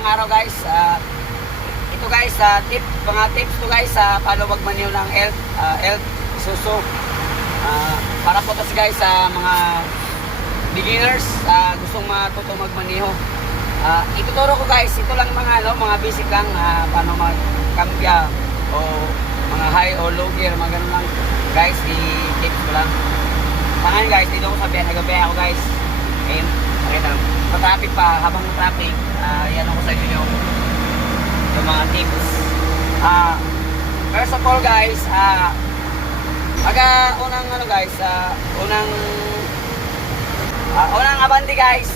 magandang araw guys. Ito guys, mga tips to guys paano magmaneho ng elf Isuzu. Para po kasi guys sa mga beginners gustong matutong magmaneho. Ituturo ko guys, ito lang mga basic lang paano magkambya o mga high o low gear, mga ganun lang guys, i-tips ko lang. Tangan guys, dito ako sa nagabi ako guys. Ayun, pakita lang. Traffic pa, habang traffic, yan ako sa inyo yung mga tips. First of all guys, unang abante guys.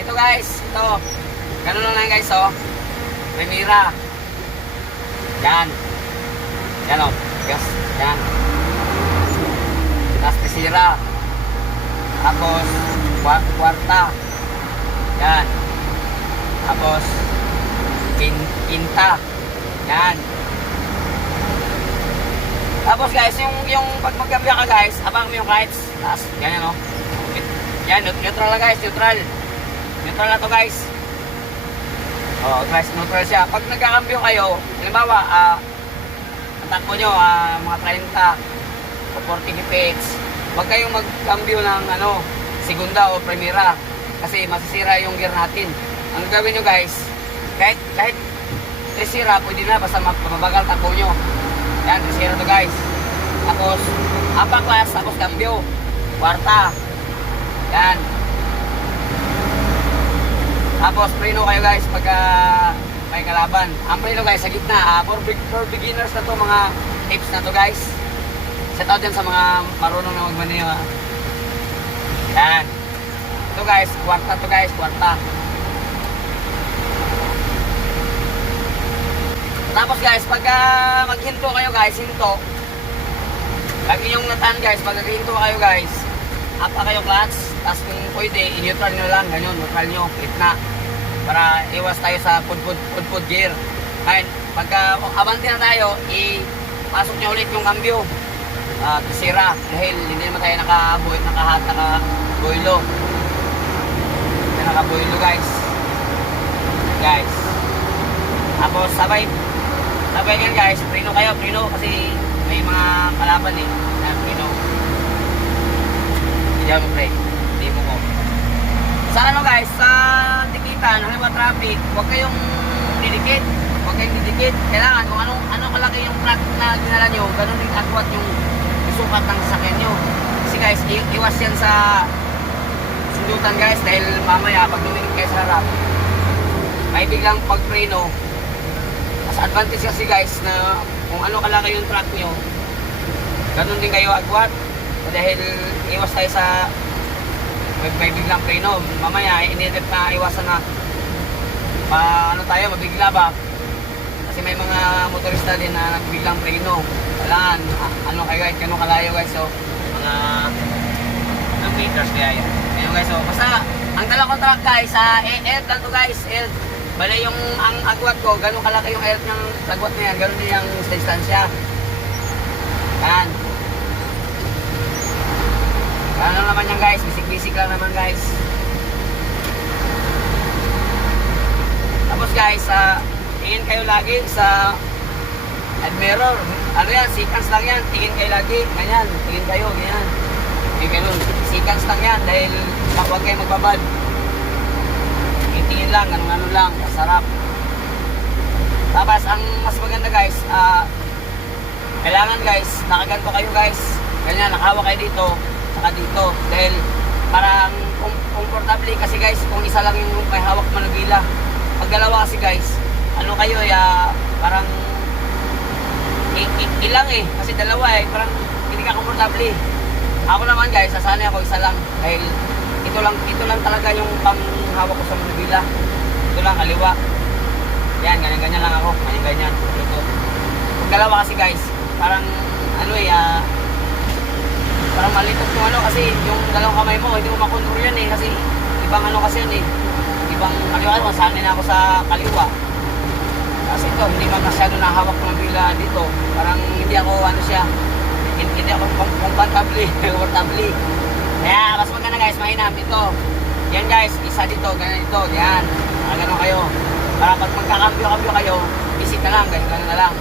Ito guys, ito. Ganun lang guys, oh. Primera. Yan. Yan oh. Yes, yan. Tapos tercera. Tapos kwarta. Yan. Tapos quinta. Yan. Tapos guys, yung pag magkambya ka guys, abang mo yung lights. Tapos ganyan oh. Yan, neutral na guys, neutral. Neutral na to guys. Oh, guys, neutral siya. Pag nagkakambyo kayo, halimbawa, ang takbo nyo, mga 30 o 40 kph, huwag kayong magkambyo ng segunda o primera kasi masisira yung gear natin. Ang gagawin nyo guys, kahit tercera, pwede na, basta mabagal takbo nyo. Yan, tercera to guys. Tapos, upper class, tapos kambyo. Kwarta. Yan. Tapos preno kayo guys pagka may kalaban. Ang preno guys sa gitna, for beginners na to, mga tips na to guys. Shout out din sa mga marunong na magmaneho. Yan. Ito guys, kwarta to guys, kwarta. Tapos guys, pagka maghinto kayo guys, hinto. Lagi yung natan guys, pag naghinto kayo guys, apa kayo clutch, tapos kung pwede, i-neutral nyo lang, ganyan, neutral nyo, gitna. Para iwas tayo sa pud gear. Ngayon, pagka abante na tayo, ipasok nyo ulit yung cambio. Sira, dahil hindi naman tayo nakaboilo. Nakaboilo guys. Guys. Tapos sabay yan guys, preno kayo, preno, kasi may mga kalaban eh. Yan, preno. Hindi ako pre. Hindi mo ko. Sa guys, sa dikitan, halimbawa traffic, huwag kayong didikit. Huwag kayong didikit. Kailangan kung anong kalaki yung track na ginala nyo, ganun yung agwat yung isukat ng sasakyan nyo. Kasi guys, iwas yan sa sundutan guys, dahil mamaya pag lumikit kayo sa harap, may biglang pagpreno. Mas advantage kasi guys na kung ano kalaki yung track nyo, ganun din kayo agwat. Dahil iwas tayo sa may biglang preno. Mamaya inedit na iwasan na mabigla ba, kasi may mga motorista din na nagbiglang preno. Kailangan kayo guys, ganun kalayo guys. So mga meters kaya yan. Ayun guys, so basta ang dala kong truck guys elf lang to guys, elf. Bale yung ang agwat ko, ganun kalaki yung elf ng agwat na yan, ganun din yung distansya. Yan. Ano naman yan guys, bisik-bisik lang naman guys. Tapos guys, tingin kayo lagi sa mirror. Ano yan, seconds lang yan, tingin kayo lagi. Ganyan, tingin kayo, ganyan. Tingin kayo nun, seconds lang yan, dahil huwag kayo magbabad. Tingin lang, ganun lang, masarap. Tapos ang mas maganda guys, kailangan guys, nakaganto kayo guys. Ganyan, nakahawa kayo dito dito, dahil parang comfortable kasi guys kung isa lang yung may hawak manubila. Pag dalawa kasi guys, kayo parang ilang kasi dalawa parang hindi ka comfortable. Ako naman guys, sasanay ako isa lang, dahil ito lang talaga yung panghawak ko sa manubila. Ito lang, kaliwa. Yan, ganyan lang ako, ganyan ito. Pag dalawa kasi guys, parang parang malitot yung kasi yung dalawang kamay mo, hindi mo makontrol yan kasi ibang kasi yan ibang kaliwa, sanay na ako sa kaliwa. Kasi ito, hindi man masyado nahawak ng bila dito, parang hindi ako hindi ako comfortable. Kaya mas maganda guys, mainam dito. Yan guys, isa dito, ganyan dito, yan. Gano'n kayo. Para pag magkakambyo-kambyo kayo, isip na lang, ganyan na lang.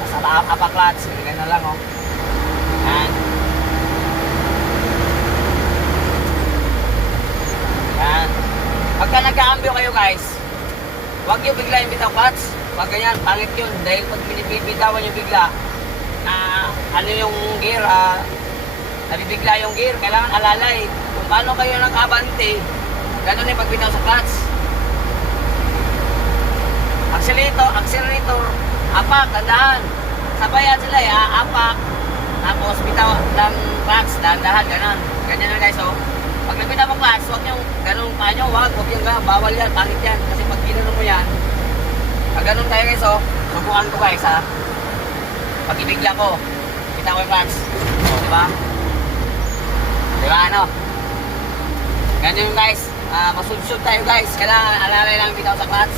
Basta apa-clutch, ganyan na lang, oh. Yan. Yan. Pagka nagkakambyo kayo guys, huwag nyo bigla yung bitaw clutch. Huwag ganyan, pangit yun. Dahil pag binibitawan nyo bigla, na ano yung gear, nabibigla yung gear, kailangan alalay. Kung paano kayo nag-abante, gano'n yung pagbitaw sa clutch. Accelerator, apak, tandaan. Sabayan sila apak. Tapos bitaw ng clutch, dahan-dahan, gano'n. Ganyan na guys, oh. Pag nagbitaw mo clutch, huwag nyo, gano'n pa nyo, huwag yung bawal yan, pangit yan. Kasi pag ginano mo yan, pag gano'n tayo guys, oh, subukan ko guys, ha. Pag ibigla ko, bitaw ko yung clutch. Oh, diba? Diba, ano? Ganyan yung guys, masudsud tayo guys. Kailangan alalay lang bitaw sa clutch.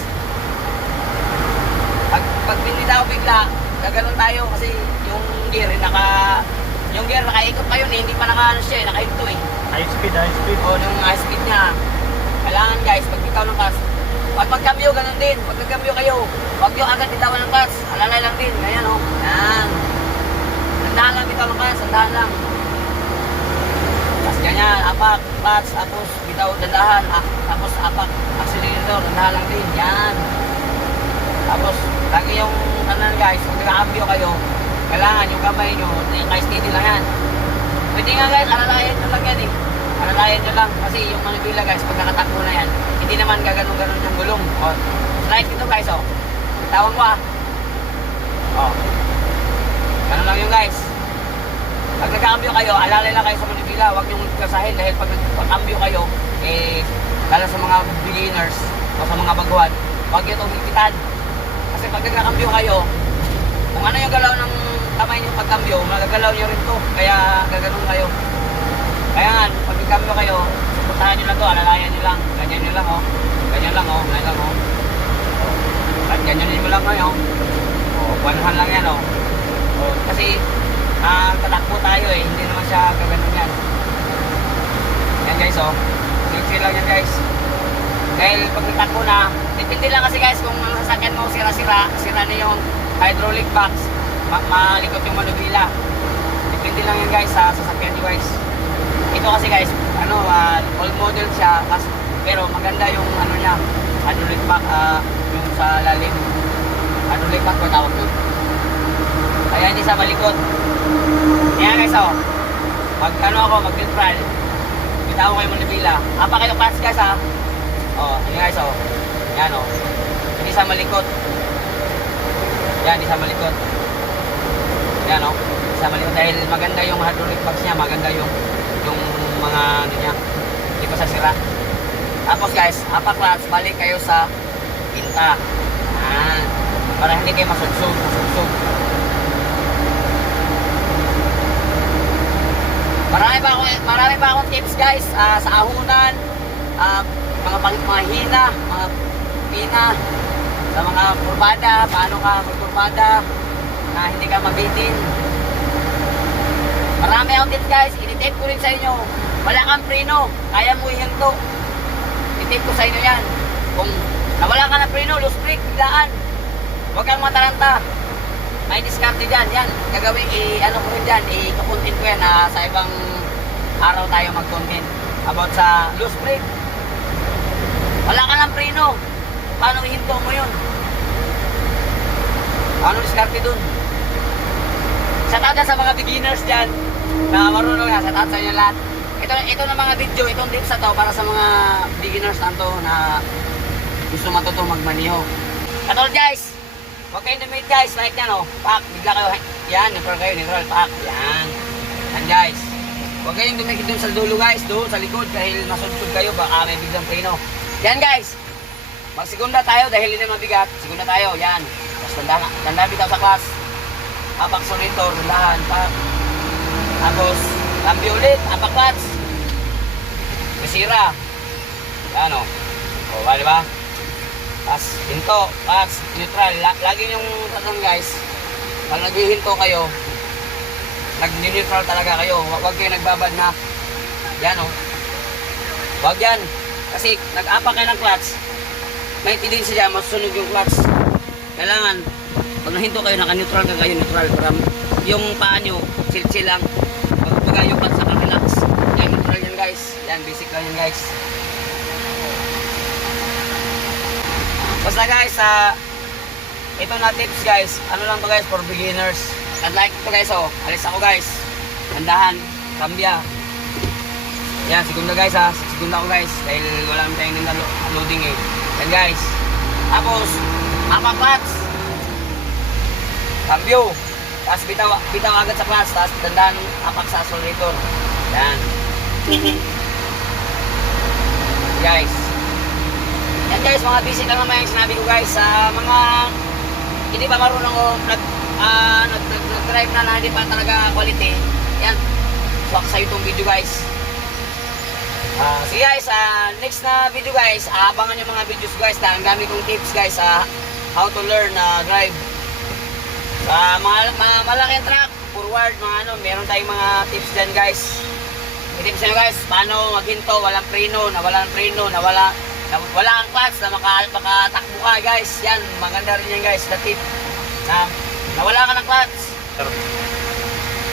Pag binitaw bigla, gaganon tayo kasi yung gear nakaikot pa yun eh, hindi pa naka ano siya, nakahinto eh. High speed. O, yung high speed niya. Kailangan guys, pag bitaw ng clutch, pag magkambyo, ganun din. Pag nagkambyo kayo, huwag nyo agad bitawan ng clutch. Alalay lang din, ganyan o. Yan. Sandahan lang bitaw ng clutch, sandahan lang. Tapos ganyan, apak, clutch, tapos bitaw, dandahan, tapos apak, accelerator, dandahan lang din. Yan. Tapos, lagi yung, guys, pag nagkakambyo kayo, kailangan yung kamay nyo, naka-steady lang yan. Pwede nga guys, alalayan nyo lang yan eh. Alalayan nyo lang, kasi yung manibila guys, pag nakatakbo na yan, hindi naman gaganon-ganon yung gulong. O, slide dito guys, o. Tawag mo O. Ganun lang yung guys. Pag nagkakambyo kayo, alalay lang kayo sa manibila, huwag nyo kasahin dahil pag nagkakambyo kayo, lalo sa mga beginners o sa mga baguhan, huwag nyo itong hipitan. Kasi pag nagkakambyo kayo, kung ano yung galaw ng kamay nyo pagkambyo, magagalaw nyo rin to. Kaya gaganon kayo. Kaya nga, pag nagkambyo kayo, suportahan nyo lang to, alalayan nyo lang. Ganyan nyo lang, oh. Ganyan lang, oh. Ganyan lang, oh. At ganyan nyo lang ngayon. Oh, buwanahan lang yan, oh. Oh, kasi, tatakbo tayo eh. Hindi naman siya gaganon yan. Yan guys, oh. Chill lang yan guys. Dahil pag natakbo na, depende lang kasi guys kung ang sasakyan mo sira na yung hydraulic box, malikot yung manubila. Depende lang yan guys sa sasakyan nyo guys. Ito kasi guys, old model siya, pero maganda yung ano niya, hydraulic box, yung sa lalim. Hydraulic box ko tawag doon. Kaya hindi sa malikot. Yan guys, oh. Mag-neutral. Bitaw kayo manubila. Apa kayo clutch guys, ha. Oh, yan guys, oh. Yan, oh. Hindi sa malikot. Yan, hindi sa malikot. Yan, oh. Hindi sa malikot. Dahil maganda yung hydraulic box niya. Maganda yung mga ano niya. Hindi pa sa sira. Tapos guys, apa clutch, balik kayo sa pinta. Yan. Para hindi kayo masudsog. Marami pa akong tips guys sa ahunan, mga hina, mga pina, sa mga kurbada, paano ka magkurbada na hindi ka mabitin. Marami akong tips guys, initip ko rin sa inyo. Wala kang preno, kaya mo ihinto. Itip ko sa inyo yan. Kung nawala ka ng preno, loose brake, biglaan. Huwag kang mataranta. May diskarte dyan, yan. Gagawin, ano ko rin dyan, i-content ko yan sa ibang araw tayo mag-content about sa loose brake. Wala ka ng preno. Paano ihinto mo yun? Ano diskarte dun? Satada sa mga beginners dyan na marunong na, satada sa inyo lahat. Ito na mga video, itong tips na to para sa mga beginners na to na gusto matutong magmaniho. Katulad guys, huwag kayo dumit guys, like yan o. Pak, bigla kayo, yan, neutral, pak, yan. Yan guys. Huwag kayong dumikit dun sa dulo guys, doon sa likod dahil masudsud kayo, baka may biglang preno. Yan guys. Magsigunda tayo dahil hindi mabigat. Sigunda tayo, yan. Tapos tanda bitaw sa class. Apak solitor, dandahan, pak. Tapos, cambio ulit, apak clutch. Masira. Yan o. O, ba diba? Tapos, hinto, clutch, neutral. Lagi yung tatang guys, pag naghihinto kayo, nag-neutral talaga kayo. Huwag kayo nagbabad na. Yan o. Huwag yan. Kasi nag-apak kayo ng clutch. may tendency siya, masusunog yung clutch. Kailangan, pag nahinto kayo, naka-neutral ka kayo, neutral. Para yung paa nyo, chill-chill lang. Pag yung clutch na relax. Yan, neutral yan guys. Yan, basic lang yan guys. Basta guys, ito na tips guys. Ano lang to guys, for beginners. And like ito guys, oh. Alis ako guys. Tandahan, kambya. Yan, segunda guys ha. Segunda ako guys. Dahil wala naman tayong loading eh. Yan guys. Tapos, clutch. Cambio. Tapos bitaw agad sa clutch. Tapos tandaan apak sa accelerator. Yan. Guys. Yan guys, mga basic lang naman yung sinabi ko guys. Sa mga hindi pa marunong o nag-drive na hindi pa talaga quality. Yan. Swak sa itong video guys. Sige guys, next na video guys, abangan yung mga videos guys. Ang dami kong tips guys sa how to learn drive. Sa mga malaking truck, forward, mga ano, meron tayong mga tips dyan guys. May tips nyo guys, paano maghinto, walang preno, nawala ang preno, wala ang clutch, na makatakbo ka guys. Yan, maganda rin yan guys, the tip. Nawala ka ng clutch.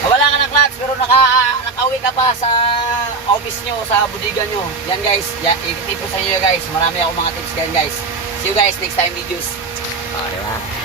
Nawala ka ng clutch pero nakauwi ka pa sa office nyo, sa budigan nyo. Yan guys, ititip ko sa inyo guys. Marami akong mga tips dyan guys. See you guys next time videos. Diba?